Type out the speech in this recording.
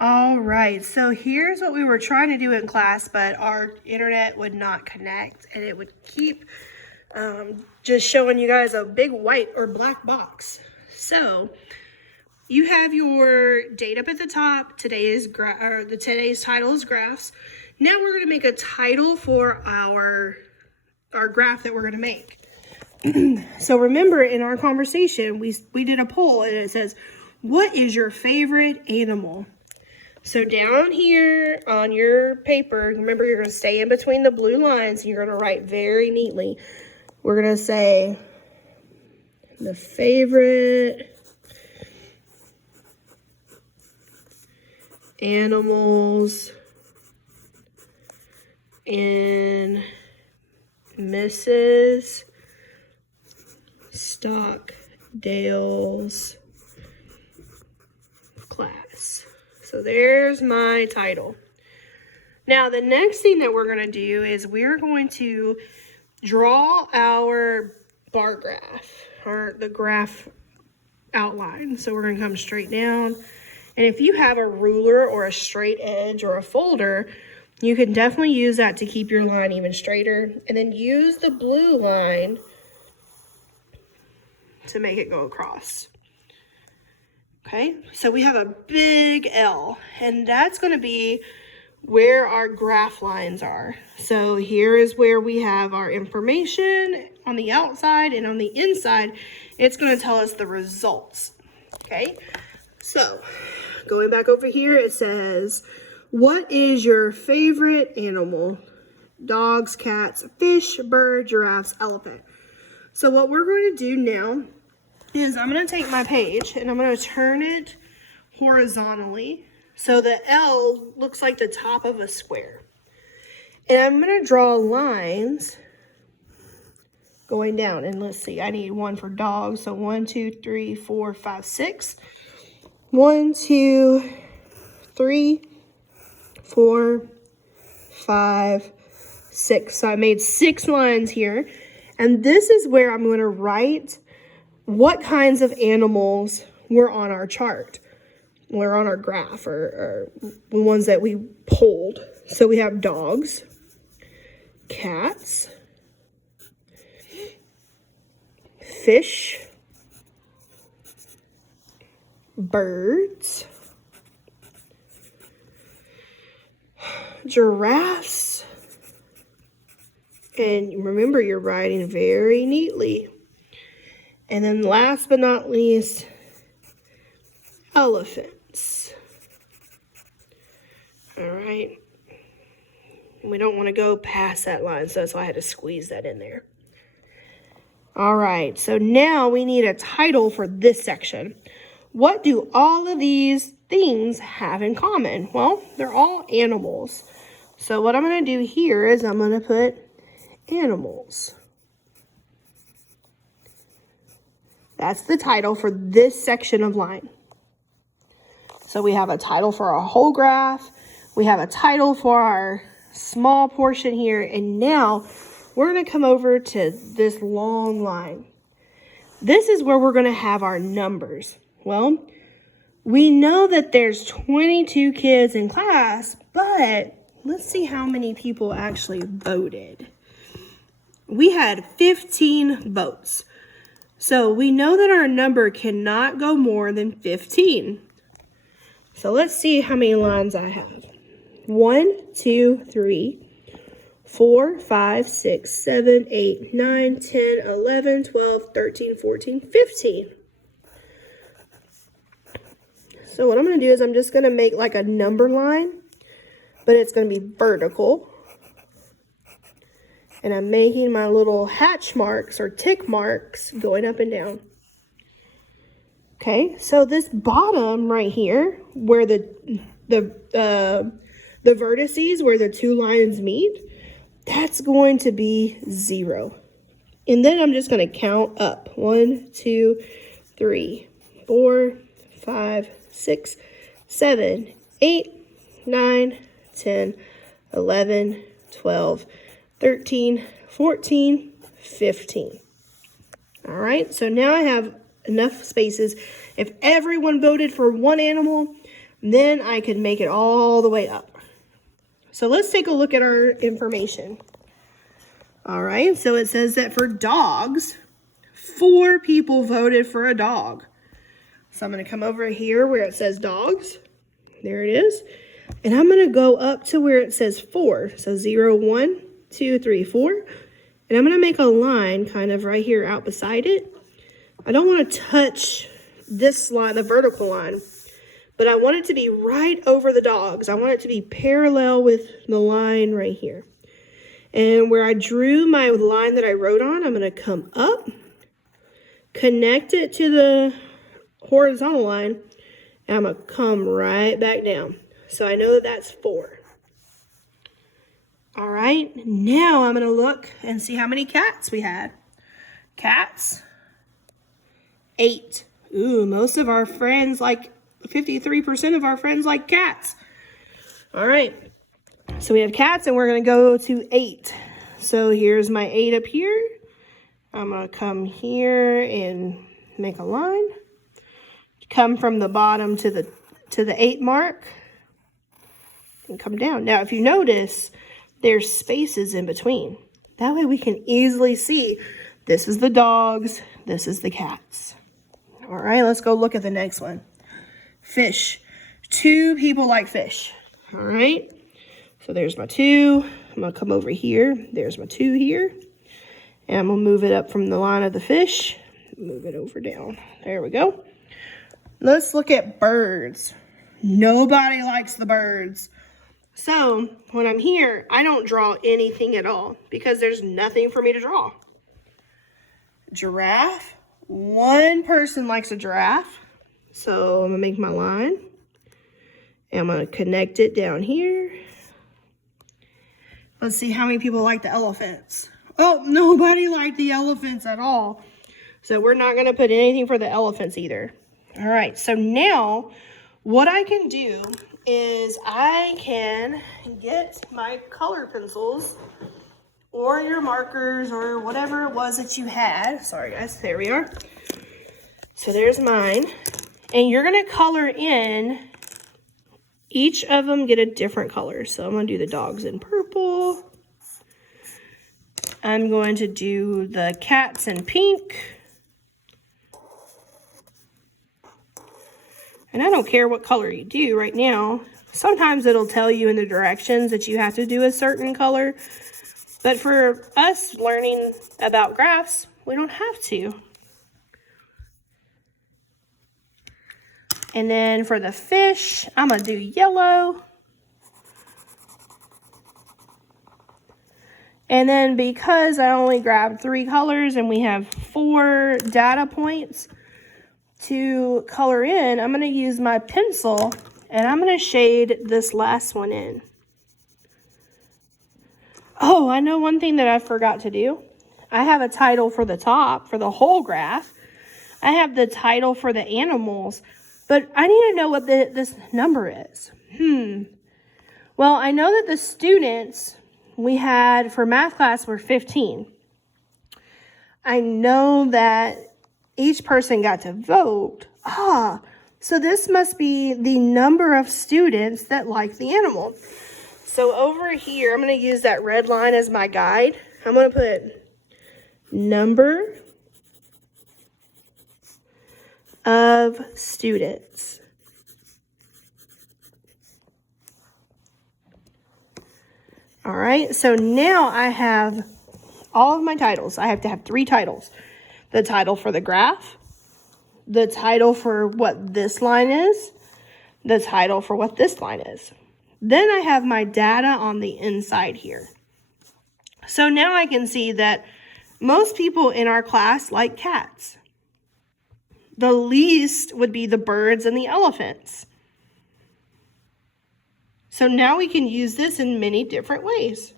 All right, so here's what we were trying to do in class, but our internet would not connect, and it would keep just showing you guys a big white or black box. So you have your date up at the top. Today's title is graphs. Now we're going to make a title for our graph that we're going to make. So remember, in our conversation, we did a poll, and it says, what is your favorite animal? So down here on your paper, remember you're going to stay in between the blue lines, and you're going to write very neatly. We're going to say the favorite animals in Mrs. Stockdale's class. So there's my title. Now the next thing that we're going to do is we're going to draw our bar graph, or the graph outline. So we're going to come straight down. And if you have a ruler or a straight edge or a folder, you can definitely use that to keep your line even straighter. And then use the blue line to make it go across. Okay, so we have a big L, and that's going to be where our graph lines are. So here is where we have our information on the outside, and on the inside, it's going to tell us the results. Okay, so going back over here, it says, what is your favorite animal? Dogs, cats, fish, bird, giraffes, elephant. So what we're going to do now is I'm going to take my page and I'm going to turn it horizontally so the L looks like the top of a square. And I'm going to draw lines going down. And let's see, I need one for dogs. So 1, 2, 3, 4, 5, 6. 1, 2, 3, 4, 5, 6. So I made 6 lines here. And this is where I'm going to write what kinds of animals were on our chart, or on our graph, or the ones that we pulled. So we have dogs, cats, fish, birds, giraffes, and remember, you're writing very neatly. And then last but not least, elephants. All right. We don't want to go past that line, so that's why I had to squeeze that in there. All right, so now we need a title for this section. What do all of these things have in common? Well, they're all animals. So what I'm going to do here is I'm going to put animals. That's the title for this section of line. So we have a title for our whole graph. We have a title for our small portion here. And now we're going to come over to this long line. This is where we're going to have our numbers. Well, we know that there's 22 kids in class, but let's see how many people actually voted. We had 15 votes. So we know that our number cannot go more than 15. So let's see how many lines I have. 1, 2, 3, 4, 5, 6, 7, 8, 9, 10, 11, 12, 13, 14, 15. So what I'm going to do is I'm just going to make like a number line, but it's going to be vertical. And I'm making my little hatch marks or tick marks going up and down. Okay, so this bottom right here, where the vertices, where the two lines meet, that's going to be 0. And then I'm just going to count up. 1, 2, 3, 4, 5, 6, 7, 8, 9, 10, 11, 12, 13, 14, 15. All right, so now I have enough spaces. If everyone voted for one animal, Then I could make it all the way up. So let's take a look at our information. All right, so it says that for dogs, 4 people voted for a dog. So I'm going to come over here where it says dogs. There it is. And I'm going to go up to where it says 4. So 0, 1, 2, 3, 4. And I'm going to make a line kind of right here out beside it. I don't want to touch this line, the vertical line, but I want it to be right over the dogs. I want it to be parallel with the line right here. And where I drew my line that I wrote on, I'm going to come up, connect it to the horizontal line, and I'm going to come right back down. So I know that that's 4. All right, now I'm going to look and see how many cats we had. Cats, 8. Ooh, most of our friends, like 53% of our friends like cats. All right, so we have cats and we're going to go to 8. So here's my 8 up here. I'm going to come here and make a line. Come from the bottom to the 8 mark and come down. Now, if you notice, there's spaces in between. That way we can easily see this is the dogs, this is the cats. All right, let's go look at the next one. Fish. 2 people like fish. All right, so there's my 2. I'm gonna come over here. There's my 2 here. And I'm gonna move it up from the line of the fish. Move it over down. There we go. Let's look at birds. Nobody likes the birds. So when I'm here, I don't draw anything at all because there's nothing for me to draw. Giraffe. 1 person likes a giraffe. So I'm gonna make my line. And I'm gonna connect it down here. Let's see how many people like the elephants. Oh, nobody liked the elephants at all. So we're not gonna put anything for the elephants either. All right, so now what I can do is I can get my color pencils or your markers or whatever it was that you had. Sorry guys, there we are. So there's mine. And you're gonna color in, each of them get a different color. So I'm gonna do the dogs in purple. I'm going to do the cats in pink. And I don't care what color you do right now. Sometimes it'll tell you in the directions that you have to do a certain color. But for us learning about graphs, we don't have to. And then for the fish, I'm going to do yellow. And then because I only grabbed 3 colors and we have 4 data points to color in, I'm going to use my pencil and I'm going to shade this last one in. Oh, I know one thing that I forgot to do. I have a title for the top, for the whole graph. I have the title for the animals, but I need to know what this number is. Well, I know that the students we had for math class were 15. I know that each person got to vote. So this must be the number of students that like the animal. So over here, I'm going to use that red line as my guide. I'm going to put number of students. All right, so now I have all of my titles. I have to have 3 titles. The title for the graph, the title for what this line is, the title for what this line is. Then I have my data on the inside here. So now I can see that most people in our class like cats. The least would be the birds and the elephants. So now we can use this in many different ways.